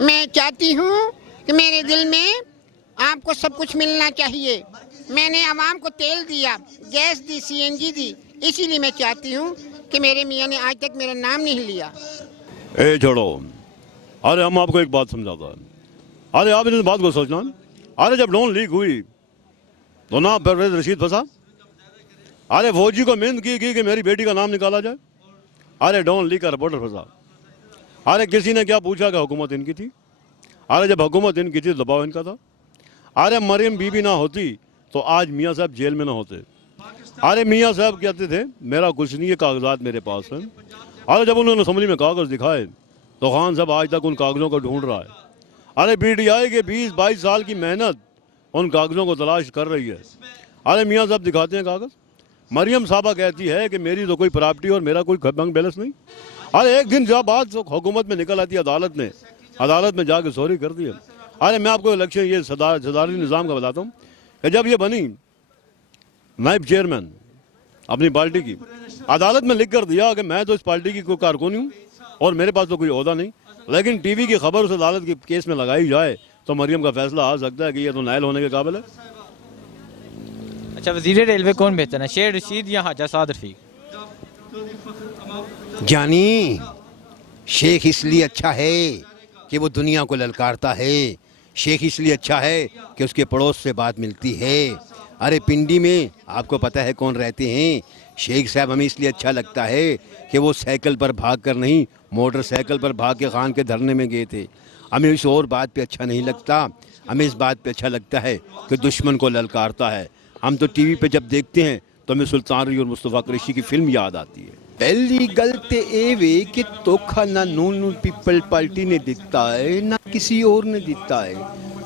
मैं चाहती हूँ कि मेरे दिल में आपको सब कुछ मिलना चाहिए। मैंने आवाम को तेल दिया, गैस दी, सीएनजी दी, इसीलिए मैं चाहती हूँ कि मेरे मियाँ ने आज तक मेरा नाम नहीं लिया। ए छोड़ो, अरे हम आपको एक बात समझाता है। अरे आप इस बात को सोचना, अरे जब लोन लीक हुई तो ना परवेज रशीद फंसा। अरे फौजी को मिन्नत की कि मेरी बेटी का नाम निकाला जाए। अरे डॉन लीक का रिपोर्टर फंसा। अरे किसी ने क्या पूछा कि हुकूमत इनकी थी। अरे जब हुकूमत इनकी थी दबाव इनका था। अरे मरियम बीबी ना होती तो आज मियाँ साहब जेल में ना होते। अरे मियाँ साहब कहते थे मेरा कुछ नहीं है, कागजात मेरे पास हैं। अरे जब उन्होंने असम्बली में कागज़ दिखाए तो खान साहब आज तक उन कागज़ों को ढूंढ रहा है। अरे पीटीआई के 20-22 साल की मेहनत उन कागज़ों को तलाश कर रही है। अरे मियाँ साहब दिखाते हैं कागज़। मरियम साहबा कहती है कि मेरी तो कोई प्रॉपर्टी और मेरा कोई बैंक बैलेंस नहीं। अरे एक दिन जब बात हुकूमत में निकल आती है, अदालत में जाके सॉरी कर दिया। अरे मैं आपको इलेक्शन ये सदारती निज़ाम का बताता हूँ कि जब ये बनी नायब चेयरमैन अपनी पार्टी की, अदालत में लिख कर दिया कि मैं तो इस पार्टी की कोई कारकुन हूँ और मेरे पास तो कोई ओहदा नहीं, लेकिन टीवी की खबर उस अदालत के केस में लगाई जाए तो मरियम का फैसला आ सकता है कि ये तो नायल होने के काबिल है। अच्छा, वजीर रेलवे कौन बेहतर है, शेर रशीद या ख्वाजा साद रफीक? जानी, शेख इसलिए अच्छा है कि वो दुनिया को ललकारता है। शेख इसलिए अच्छा है कि उसके पड़ोस से बात मिलती है। अरे पिंडी में आपको पता है कौन रहते हैं? शेख साहब हमें इसलिए अच्छा लगता है कि वो साइकिल पर भाग कर नहीं, मोटरसाइकिल पर भाग के खान के धरने में गए थे। हमें इस और बात पे अच्छा नहीं लगता, हमें इस बात पे अच्छा लगता है कि दुश्मन को ललकारता है। हम तो टीवी पे जब देखते हैं तो हमें सुल्तान रही और मुस्तफ़ा कुरैशी की फिल्म याद आती है। पहली गल ते ਇਹ ਵੇ कि ਧੋਖਾ ना नून पीपल पार्टी ने दिता है ना किसी और ने दिता है।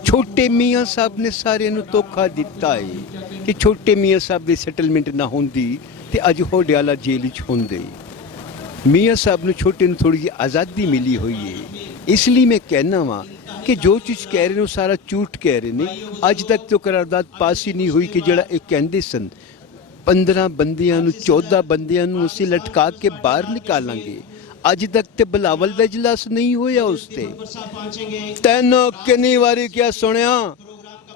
छोटे मियाँ साहब ने सारे ਨੂੰ ਧੋਖਾ ਦਿੱਤਾ है कि छोटे मियाँ साहब ਦੀ ਸੈਟਲਮੈਂਟ ਨਾ ਹੁੰਦੀ ਤੇ ਅੱਜ ਹੋਡਿਆਲਾ ਜੇਲ੍ਹ ਵਿੱਚ ਹੁੰਦੇ। मियाँ साहब ਨੂੰ ਛੋਟੇ ਨੂੰ ਥੋੜੀ ਜਿਹੀ ਆਜ਼ਾਦੀ ਮਿਲੀ ਹੋਈ ਹੈ। ਇਸ ਲਈ ਮੈਂ ਕਹਿਣਾ ਵਾਂ ਕਿ ਜੋ ਚੀਜ਼ ਕਹਿ ਰਹੇ ਨੇ ਉਹ ਸਾਰਾ ਝੂਠ ਕਹਿ ਰਹੇ ਨੇ। ਅੱਜ ਤੱਕ तो करारदाद पास ही नहीं हुई कि ਜਿਹੜਾ ਇਹ ਕਹਿੰਦੇ ਸਨ 15 ਬੰਦਿਆਂ ਨੂੰ 14 ਬੰਦਿਆਂ ਨੂੰ ਅਸੀਂ ਲਟਕਾ ਕੇ ਬਾਹਰ ਨਿਕਾਲਾਂਗੇ। ਅੱਜ ਤੱਕ ਤੇ ਬਲਾਵਲ ਦਾ ਇਜਲਾਸ ਨਹੀਂ ਹੋਇਆ ਉਸ ਤੇ। ਤੈਨੂੰ ਕਿੰਨੀ ਵਾਰੀ ਕਿਹਾ ਸੁਣਿਆ,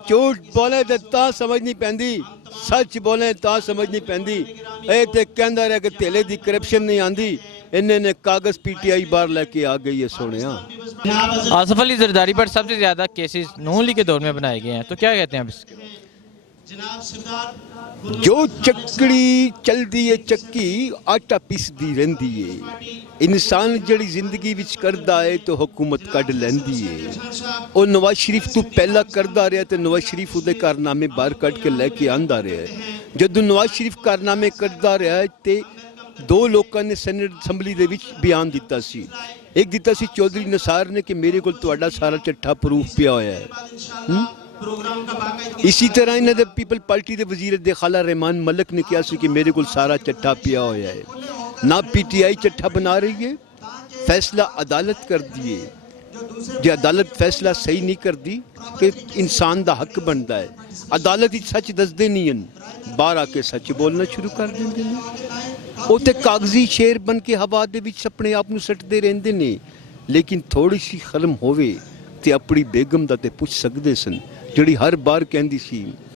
ਝੂਠ ਬੋਲੇ ਤੇ ਤਾਂ ਸਮਝ ਨਹੀਂ ਪੈਂਦੀ, ਸੱਚ ਬੋਲੇ ਤਾਂ ਸਮਝ ਨਹੀਂ ਪੈਂਦੀ। ਇਹ ਤੇ ਕਹਿੰਦਾ ਰਿਹਾ ਕਿ ਧੇਲੇ ਦੀ ਕਰਪਸ਼ਨ ਨਹੀਂ ਆਂਦੀ, इन्हें ने कागज पीटीआई बाहर लेके आ गई है। सुनिया, आसिफ अली जरदारी पर सबसे ज़्यादा केसेस नून लीग के दौर में बनाए गए हैं, तो क्या कहते हैं आप इसके? जो चक्कड़ी चलदी है चक्की आटा पिसदी रहंदी है। इंसान जड़ी जिंदगी विच करदा है तो हुकूमत कढ लैंदी है। ਉਹ नवाज शरीफ ਤੋਂ ਪਹਿਲਾਂ ਕਰਦਾ ਰਿਹਾ ਤੇ नवाज शरीफ ਉਹਦੇ ਕਾਰਨਾਮੇ ਬਾਹਰ ਕੱਢ ਕੇ ਲੈ ਕੇ ਆਂਦਾ ਰਿਹਾ ਹੈ। ਜਦੋਂ नवाज शरीफ ਕਾਰਨਾਮੇ ਕਰਦਾ ਰਿਹਾ ਤੇ ਦੋ ਲੋਕਾਂ ਨੇ ਸੈਨੇਟ ਅਸੈਂਬਲੀ ਦੇ ਵਿੱਚ ਬਿਆਨ ਦਿੱਤਾ ਸੀ। ਇੱਕ ਦਿੱਤਾ ਸੀ ਚੌਧਰੀ ਨਸਾਰ ਨੇ ਕਿ ਮੇਰੇ ਕੋਲ ਤੁਹਾਡਾ ਸਾਰਾ ਚੱਠਾ ਪ੍ਰੂਫ ਪਿਆ ਹੋਇਆ ਹੈ। इसी तरह इन्हों ने पीपल पार्टी के वजीर खाला रहमान मलिक ने कहा कि मेरे को सारा चट्ठा पिया होया है। ना पीटीआई चट्ठा बना रही है, फैसला अदालत कर दिए। जो अदालत फैसला सही नहीं कर दी कि इंसान का हक बनता है, अदालत ही सच दसते नहीं हैं, बाहर आके सच बोलना शुरू कर देंगे ने। वो तो कागजी शेर बन के हवा दे विच अपने आप नूं सटदे रहंदे ने। लेकिन थोड़ी सी शर्म होवे ते अपनी बेगम दा ते पुछ सकदे सन, ਜਿਹੜੀ ਹਰ ਬਾਰ ਕਹਿੰਦੀ ਸੀ